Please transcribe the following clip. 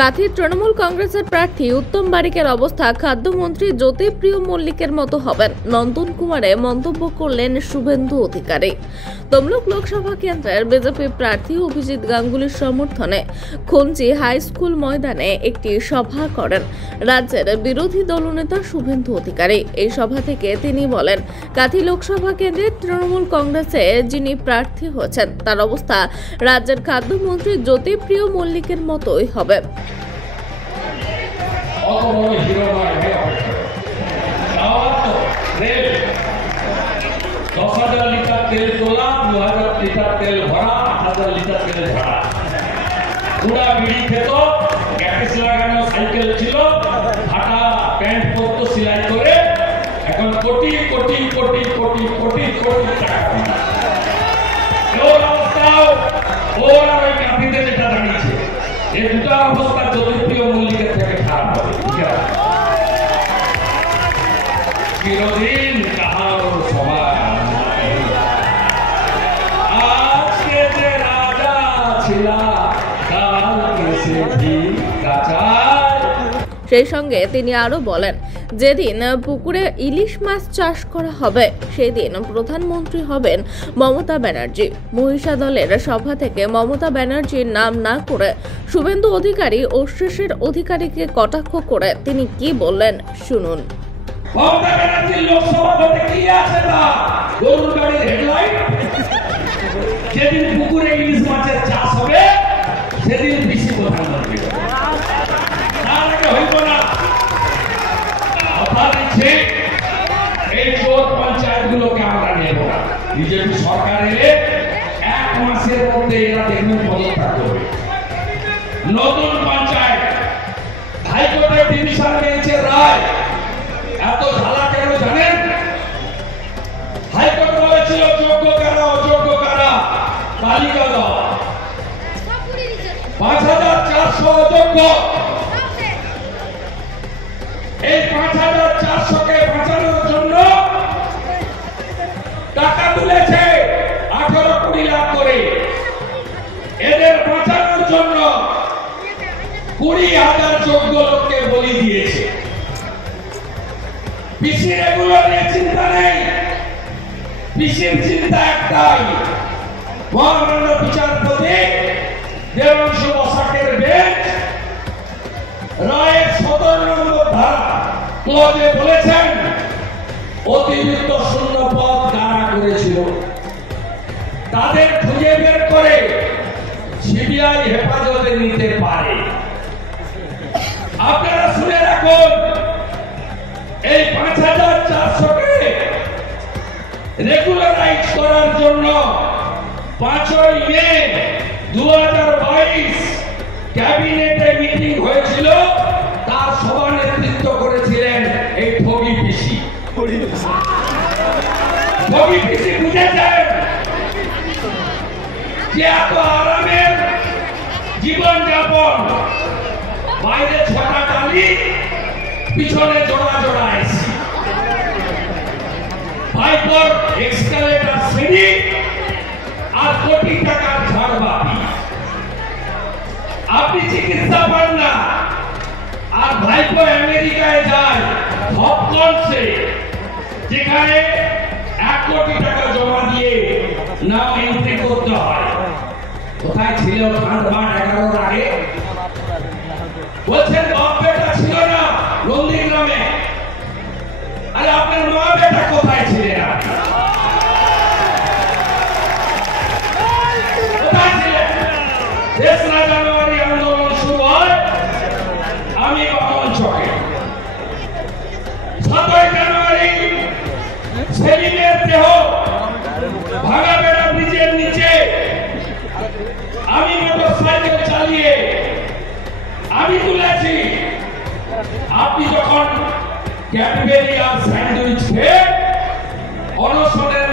কাঁথির তৃণমূল কংগ্রেসের প্রার্থী উত্তম বারিকের অবস্থা খাদ্যমন্ত্রী জ্যোতিপ্রিয় মল্লিকের মতো হবেন নন্দন কুমারে মন্তব্য করলেন শুভেন্দু অধিকারী। তমলুক লোকসভা কেন্দ্রের বিজেপি প্রার্থী অভিজিৎ গাঙ্গুলির সমর্থনে খঞ্জি হাই স্কুল ময়দানে একটি সভা করেন রাজ্যের বিরোধী দলনেতা শুভেন্দু অধিকারী। এই সভা থেকে তিনি বলেন, কাঁথি লোকসভা কেন্দ্রের তৃণমূল কংগ্রেসে যিনি প্রার্থী হয়েছেন তার অবস্থা রাজ্যের খাদ্যমন্ত্রী জ্যোতিপ্রিয় মল্লিকের মতোই হবে। তেল তোলা 2000 লিটার তেল ভরা 8000 লিটার তেল ভরা পুরা বিড়ি খেত গ্যাস লাগানো সাইকেল ছিল ফাটা প্যান্ট পরতো সেলাই করে এখন কোটি কোটি কোটি কোটি কোটি কোটি টাকা ওর অবস্থাও ওর আর ওই কাঁথিতে যেটা দাঁড়িয়েছে এই দুটো অবস্থা জ্যোতিপ্রিয় মল্লিকের থেকে খারাপ হবে। চিরদিন কাহার সভা সেই সঙ্গে তিনি আরো বলেন, যেদিন পুকুরে ইলিশ মাছ চাষ করা হবে সেদিন প্রধানমন্ত্রী হবেন মমতা ব্যানার্জি। মহিষা দলের সভা থেকে মমতা ব্যানার্জির নাম না করে শুভেন্দু অধিকারী ও শেষের অধিকারীকে কটাক্ষ করে তিনি কি বললেন শুনুন। মমতা ব্যানার্জির লোকসভা ভোটে কি আছে না গরুর গাড়ির হেডলাইট, যেদিন পুকুরে ইলিশ মাছের চাষ হবে সেদিন বেশি প্রধানমন্ত্রী তার আগে হইব না। কথা দিচ্ছে এই চোর পঞ্চায়েত গুলোকে আমরা নেব না। বিজেপি সরকার এলে 1 মাসের মধ্যে এরা দেখবেন পদত্যাগ করবে। নতুন পঞ্চায়েত হাইকোর্টের ডিভিশন বেঞ্চে রায় এত ঝালা কেন জানেন? হাইকোর্ট বলেছিল যোগ্য কারা অযোগ্য কারা তালিকা দাও, 5400 অযোগ্য, এই 5400কে বাঁচানোর জন্য টাকা তুলেছে 18-20 লাখ করে। এদের বাঁচানোর জন্য 20,000 যোগ্য লোককে বলি দিয়েছে। পিসির এগুলো নিয়ে চিন্তা নেই, পিসির চিন্তা একটাই, মহামান্য বিচারপতি দেবাংশু বসাকের বেঞ্চ রায়ের 17 নম্বর ধারা ক্লজে বলেছেন অতিরিক্ত শূন্য পদ কারা করেছিল তাদের খুঁজে বের করে সিবিআই হেফাজতে নিতে পারে। আপনারা শুনে রাখুন, এই 5400কে রেগুলারাইজ করার জন্য 5ই মে 2022 ক্যাবিনেটে মিটিং হয়েছিল। তার সভা নেতৃত্ব করেছিলেন এই ঠগি পিসি। ঠগি পিসি বুঝেছেন যে এত আরামের জীবন যাপন, বাইরে 6টা টালি পিছনে জোড়া জোড়া এসি, ভাইপর এক্সকালেটর সিঁড়ি আর কোটি টাকার ঝাড়বাতি। আপনি চিকিৎসা পান না আর ভাইপো আমেরিকায় যায় হপকনসে, যেখানে 1 কোটি টাকা জমা দিয়ে নাম এন্ট্রি করতে হয়। কোথায় ছিল খানবাট 11 আগে? বলছেন বাপ বেটা ছিল না নন্দীগ্রামে। আরে আপনার মা বেটা কোথায় ছিলেন? কোথায় ছিলেন? 3রা জানুয়ারি আন্দোলন শুরু হয়, আমি বামন চকে। 7ই জানুয়ারি সেলিমের দেহ ভাঙা বেড়া ব্রিজের নিচে আমি মোটরসাইকেল চালিয়ে আমি তুলেছি। আপনি যখন ক্যাডবেরি আর স্যান্ডউইচ খেয়ে অনশনের